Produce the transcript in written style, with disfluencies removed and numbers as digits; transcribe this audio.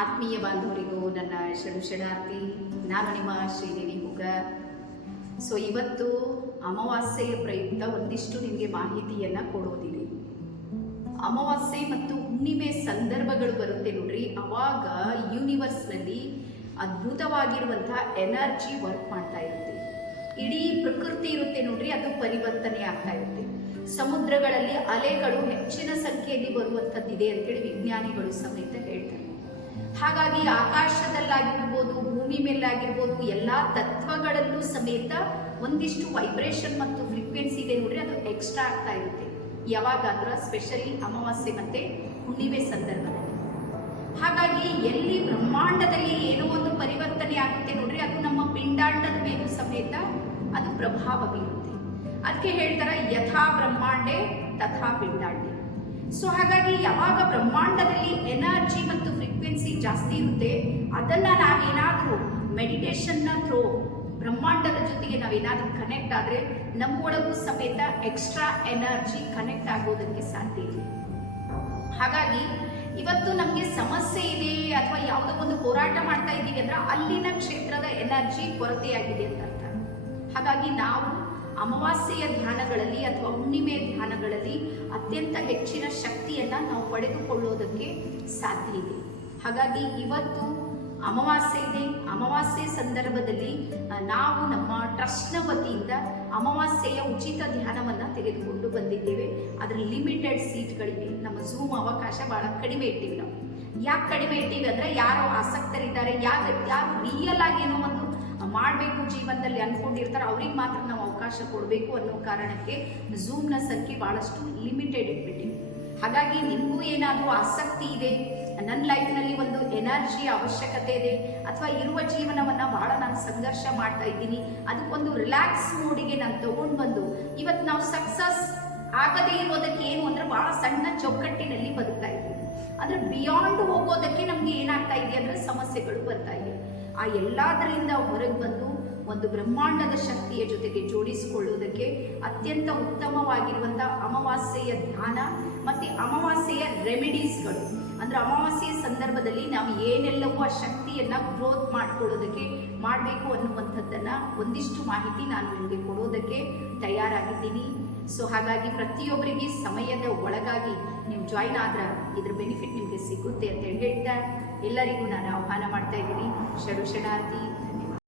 ಆತ್ಮೀಯ ಬಾಂಧವರಿಗೂ ನನ್ನ ಶರಣಾರ್ಥಿ. ನಾನು ನಿಮ್ಮ ಶ್ರೀದೇವಿ ಹುಗ. ಇವತ್ತು ಅಮಾವಾಸ್ಯೆಯ ಪ್ರಯುಕ್ತ ಒಂದಿಷ್ಟು ನಿಮಗೆ ಮಾಹಿತಿಯನ್ನು ಕೊಡೋದಿದೆ. ಅಮಾವಾಸ್ಯೆ ಮತ್ತು ಹುಣ್ಣಿಮೆ ಸಂದರ್ಭಗಳು ಬರುತ್ತೆ ನೋಡ್ರಿ, ಅವಾಗ ಯೂನಿವರ್ಸ್ನಲ್ಲಿ ಅದ್ಭುತವಾಗಿರುವಂತಹ ಎನರ್ಜಿ ವರ್ಕ್ ಮಾಡ್ತಾ ಇರುತ್ತೆ. ಇಡೀ ಪ್ರಕೃತಿ ಇರುತ್ತೆ ನೋಡ್ರಿ, ಅದು ಪರಿವರ್ತನೆ ಆಗ್ತಾ ಇರುತ್ತೆ. ಸಮುದ್ರಗಳಲ್ಲಿ ಅಲೆಗಳು ಹೆಚ್ಚಿನ ಸಂಖ್ಯೆಯಲ್ಲಿ ಬರುವಂಥದ್ದಿದೆ ಅಂತೇಳಿ ವಿಜ್ಞಾನಿಗಳು ಸಮೇತ ಹೇಳ್ತಾರೆ. ಹಾಗಾಗಿ ಆಕಾಶದಲ್ಲಾಗಿರ್ಬೋದು, ಭೂಮಿ ಮೇಲಾಗಿರ್ಬೋದು, ಎಲ್ಲ ತತ್ವಗಳಲ್ಲೂ ಸಮೇತ ಒಂದಿಷ್ಟು ವೈಬ್ರೇಷನ್ ಮತ್ತು ಫ್ರೀಕ್ವೆನ್ಸಿ ಇದೆ ನೋಡ್ರಿ, ಅದು ಎಕ್ಸ್ಟ್ರಾ ಆಗ್ತಾ ಇರುತ್ತೆ. ಯಾವಾಗಾದ್ರೆ ಸ್ಪೆಷಲಿ ಅಮಾವಾಸ್ಯೆ ಮತ್ತೆ ಹುಣ್ಣಿಮೆ ಸಂದರ್ಭದಲ್ಲಿ. ಹಾಗಾಗಿ ಎಲ್ಲಿ ಬ್ರಹ್ಮಾಂಡದಲ್ಲಿ ಏನೋ ಒಂದು ಪರಿವರ್ತನೆ ಆಗುತ್ತೆ ನೋಡ್ರಿ, ಅದು ನಮ್ಮ ಪಿಂಡಾಂಡದ ಮೇಲೂ ಸಮೇತ ಅದು ಪ್ರಭಾವ ಬೀರುತ್ತೆ. ಅದಕ್ಕೆ ಹೇಳ್ತಾರೆ ಯಥಾ ಬ್ರಹ್ಮಾಂಡೆ ತಥಾ ಪಿಂಡಾಂಡೆ. ಹಾಗಾಗಿ ಯಾವಾಗ ಬ್ರಹ್ಮಾಂಡದಲ್ಲಿ ಎನರ್ಜಿ ಮತ್ತು ಫ್ರೀಕ್ವೆನ್ಸಿ ಜಾಸ್ತಿ ಇರುತ್ತೆ, ಅದನ್ನ ನಾವೇನಾದ್ರೂ ಮೆಡಿಟೇಷನ್ನ ಥ್ರೂ ಬ್ರಹ್ಮಾಂಡದ ಜೊತೆಗೆ ನಾವೇನಾದ್ರೂ ಕನೆಕ್ಟ್ ಆದ್ರೆ ನಮ್ಮೊಳಗೂ ಸಮೇತ ಎಕ್ಸ್ಟ್ರಾ ಎನರ್ಜಿ ಕನೆಕ್ಟ್ ಆಗೋದಕ್ಕೆ ಸಾಧ್ಯ ಇದೆ. ಹಾಗಾಗಿ ಇವತ್ತು ನಮಗೆ ಸಮಸ್ಯೆ ಇದೆ ಅಥವಾ ಯಾವುದೋ ಒಂದು ಹೋರಾಟ ಮಾಡ್ತಾ ಇದ್ದೀವಿ ಅಂದ್ರೆ ಅಲ್ಲಿನ ಕ್ಷೇತ್ರದ ಎನರ್ಜಿ ಕೊರತೆಯಾಗಿದೆ ಅಂತ ಅರ್ಥ. ಹಾಗಾಗಿ ನಾವು ಅಮಾವಾಸ್ಯೆಯ ಧ್ಯಾನಗಳಲ್ಲಿ ಅಥವಾ ಹುಣ್ಣಿಮೆ ಧ್ಯಾನಗಳಲ್ಲಿ ಅತ್ಯಂತ ಹೆಚ್ಚಿನ ಶಕ್ತಿಯನ್ನ ನಾವು ಪಡೆದುಕೊಳ್ಳೋದಕ್ಕೆ ಸಾಧ್ಯ ಇದೆ. ಹಾಗಾಗಿ ಇವತ್ತು ಅಮಾವಾಸ್ಯೆ ಇದೆ. ಅಮಾವಾಸ್ಯೆ ಸಂದರ್ಭದಲ್ಲಿ ನಾವು ನಮ್ಮ ಟ್ರಸ್ಟ್ನ ವತಿಯಿಂದ ಅಮಾವಾಸ್ಯೆಯ ಉಚಿತ ಧ್ಯಾನವನ್ನು ತೆಗೆದುಕೊಂಡು ಬಂದಿದ್ದೇವೆ. ಅದರ ಲಿಮಿಟೆಡ್ ಸೀಟ್ಗಳಿವೆ. ನಮ್ಮ ಝೂಮ್ ಅವಕಾಶ ಬಹಳ ಕಡಿಮೆ ಇಟ್ಟಿವಿ. ನಾವು ಯಾಕೆ ಕಡಿಮೆ ಇಟ್ಟಿವಿ ಅಂದ್ರೆ ಯಾರು ಆಸಕ್ತರಿದ್ದಾರೆ, ಯಾರು ರಿಯಲ್ ಆಗಿ ಏನೋ ಒಂದು ಮಾಡಬೇಕು ಜೀವನದಲ್ಲಿ ಅನ್ಕೊಂಡಿರ್ತಾರೆ, ಅವ್ರಿಗೆ ಮಾತ್ರ ನಾವು ಅವಕಾಶ ಕೊಡಬೇಕು ಅನ್ನೋ ಕಾರಣಕ್ಕೆ ಝೂಮ್ನ ಸಂಖ್ಯೆ ಬಹಳಷ್ಟು ಲಿಮಿಟೆಡ್ ಇಟ್ಬಿಟ್ಟಿವಿ. ಹಾಗಾಗಿ ನಿಮಗೂ ಏನಾದರೂ ಆಸಕ್ತಿ ಇದೆ, ನನ್ನ ಲೈಫ್ನಲ್ಲಿ ಒಂದು ಎನರ್ಜಿಯ ಅವಶ್ಯಕತೆ ಇದೆ, ಅಥವಾ ಇರುವ ಜೀವನವನ್ನು ಬಹಳ ನಾನು ಸಂಘರ್ಷ ಮಾಡ್ತಾ ಇದ್ದೀನಿ, ಅದಕ್ಕೊಂದು ರಿಲ್ಯಾಕ್ಸ್ ಮೋಡಿಗೆ ನಾನು ತಗೊಂಡು ಬಂದು ಇವತ್ತು ನಾವು ಸಕ್ಸಸ್ ಆಗದೇ ಇರೋದಕ್ಕೆ ಏನು ಅಂದ್ರೆ ಬಹಳ ಸಣ್ಣ ಚೌಕಟ್ಟಿನಲ್ಲಿ ಬದುಕ್ತಾ ಇದ್ದೀವಿ. ಅಂದ್ರೆ ಬಿಯಾಂಡ್ ಹೋಗೋದಕ್ಕೆ ನಮ್ಗೆ ಏನಾಗ್ತಾ ಇದೆ ಅಂದ್ರೆ ಸಮಸ್ಯೆಗಳು ಬರ್ತಾ ಇದೆ. ಆ ಎಲ್ಲದರಿಂದ ಹೊರಗೆ ಬಂದು ಒಂದು ಬ್ರಹ್ಮಾಂಡದ ಶಕ್ತಿಯ ಜೊತೆಗೆ ಜೋಡಿಸಿಕೊಳ್ಳುವುದಕ್ಕೆ ಅತ್ಯಂತ ಉತ್ತಮವಾಗಿರುವಂತಹ ಅಮಾವಾಸ್ಯೆಯ ಧ್ಯಾನ ಮತ್ತೆ ಅಮಾವಾಸ್ಯೆಯ ರೆಮಿಡೀಸ್ಗಳು. ಅಂದ್ರೆ ಅಮಾವಾಸ್ಯೆಯ ಸಂದರ್ಭದಲ್ಲಿ ನಾವು ಏನೆಲ್ಲವೂ ಆ ಶಕ್ತಿಯನ್ನ ಗ್ರೋತ್ ಮಾಡ್ಕೊಳ್ಳೋದಕ್ಕೆ ಮಾಡಬೇಕು ಅನ್ನುವಂಥದ್ದನ್ನ ಒಂದಿಷ್ಟು ಮಾಹಿತಿ ನಾನು ನಿಮಗೆ ಕೊಡೋದಕ್ಕೆ ತಯಾರಾಗಿದ್ದೀನಿ. ಹಾಗಾಗಿ ಪ್ರತಿಯೊಬ್ಬರಿಗೆ ಸಮಯದ ಒಳಗಾಗಿ ನೀವು ಜಾಯಿನ್ ಆದ್ರೆ ಇದ್ರ ಬೆನಿಫಿಟ್ ನಿಮಗೆ ಸಿಗುತ್ತೆ ಅಂತ ಹೇಳ್ತಾ ಎಲ್ಲರಿಗೂ ನಾನು ಆಹ್ವಾನ ಮಾಡ್ತಾ ಇದ್ದೀನಿ. ಶರಣಾರ್ಥಿ.